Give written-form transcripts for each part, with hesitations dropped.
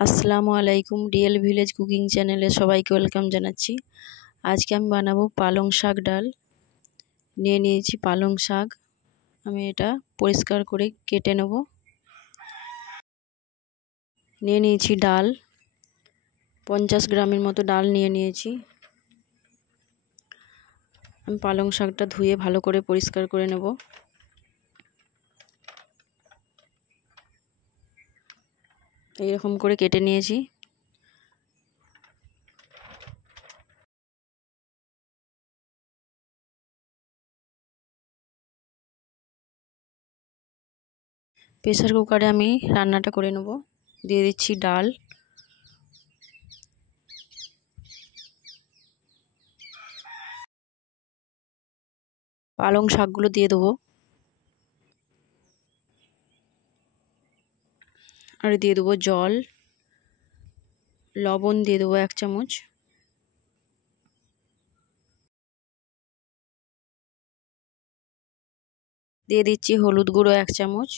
আসসালামু আলাইকুম। DL village cooking চ্যানেলে সবাইকে ওয়েলকাম জানাচ্ছি। আজকে আমি বানাবো পালং শাক ডাল। নিয়ে নিয়েছি পালং শাক, আমি এটা পরিষ্কার করে কেটে নেব। নিয়ে নিয়েছি ডাল, 50 গ্রামের মতো ডাল নিয়ে নিয়েছি। আমি পালং শাকটা ধুয়ে ভালো করে পরিষ্কার করে নেব। এইরকম করে কেটে নিয়েছি। প্রেসার কুকারে আমি রান্নাটা করে নেব। দিয়ে দিচ্ছি ডাল, পালং শাকগুলো দিয়ে দেবো, আর দিয়ে দেবো জল, লবণ দিয়ে দেবো 1 চামচ, দিয়ে দিচ্ছি হলুদ গুঁড়ো 1 চামচ,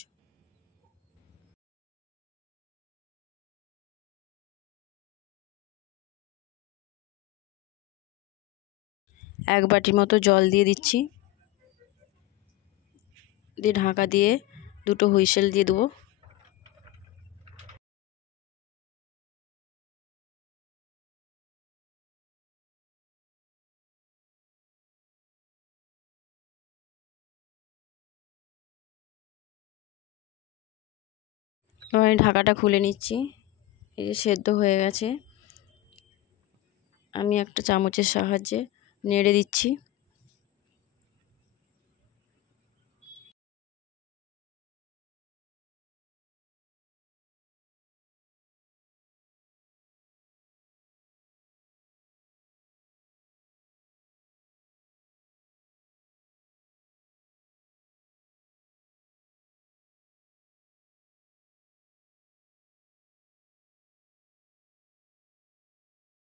এক বাটির মতো জল দিয়ে দিচ্ছি। দিয়ে ঢাকা দিয়ে 2টো হুইসেল দিয়ে দেবো। আমি ঢাকাটা খুলে নিচ্ছি। এই যে সেদ্ধ হয়ে গেছে। আমি একটা চামচের সাহায্যে নেড়ে দিচ্ছি।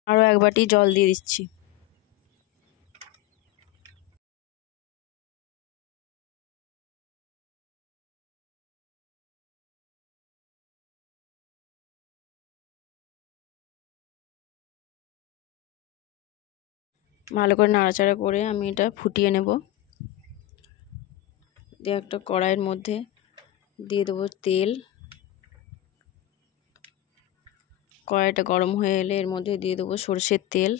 আরও 1 বাটি জল দিয়ে দিচ্ছি। ভালো করে নাড়াচাড়া করে আমি এটা ফুটিয়ে নেব। দিয়ে একটা কড়াইয়ের মধ্যে দিয়ে দেবো তেল। কড়াইটা গরম হয়ে এলে এর মধ্যে দিয়ে দেবো সরষের তেল,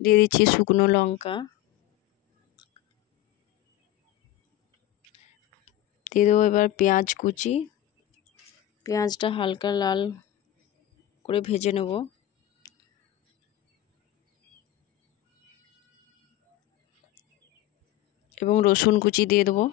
দিয়ে দিচ্ছি শুকনো লঙ্কা, দিয়ে দেবো এবার পেঁয়াজ কুচি। পেঁয়াজটা হালকা লাল করে ভেজে নেব। এবং রসুন কুচি দিয়ে দেবো।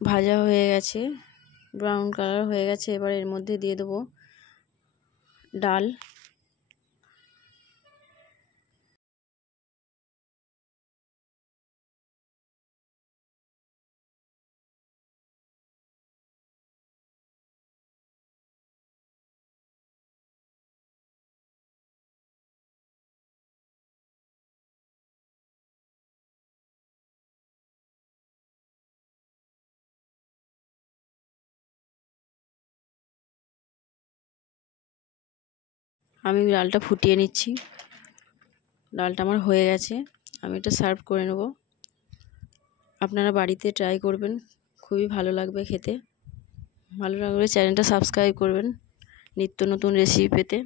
ভাজা হয়ে গেছে, ব্রাউন কালার হয়ে গেছে। এবার এর মধ্যে দিয়ে দেবো ডাল, আমি ডালটা ফুটিয়ে নিচ্ছি। ডালটা আমার হয়ে গেছে, আমি এটা সার্ভ করে নেব। আপনারা বাড়িতে ট্রাই করবেন, খুবই ভালো লাগবে খেতে। ভালো লাগলে চ্যানেলটা সাবস্ক্রাইব করবেন নিত্য নতুন রেসিপি পেতে।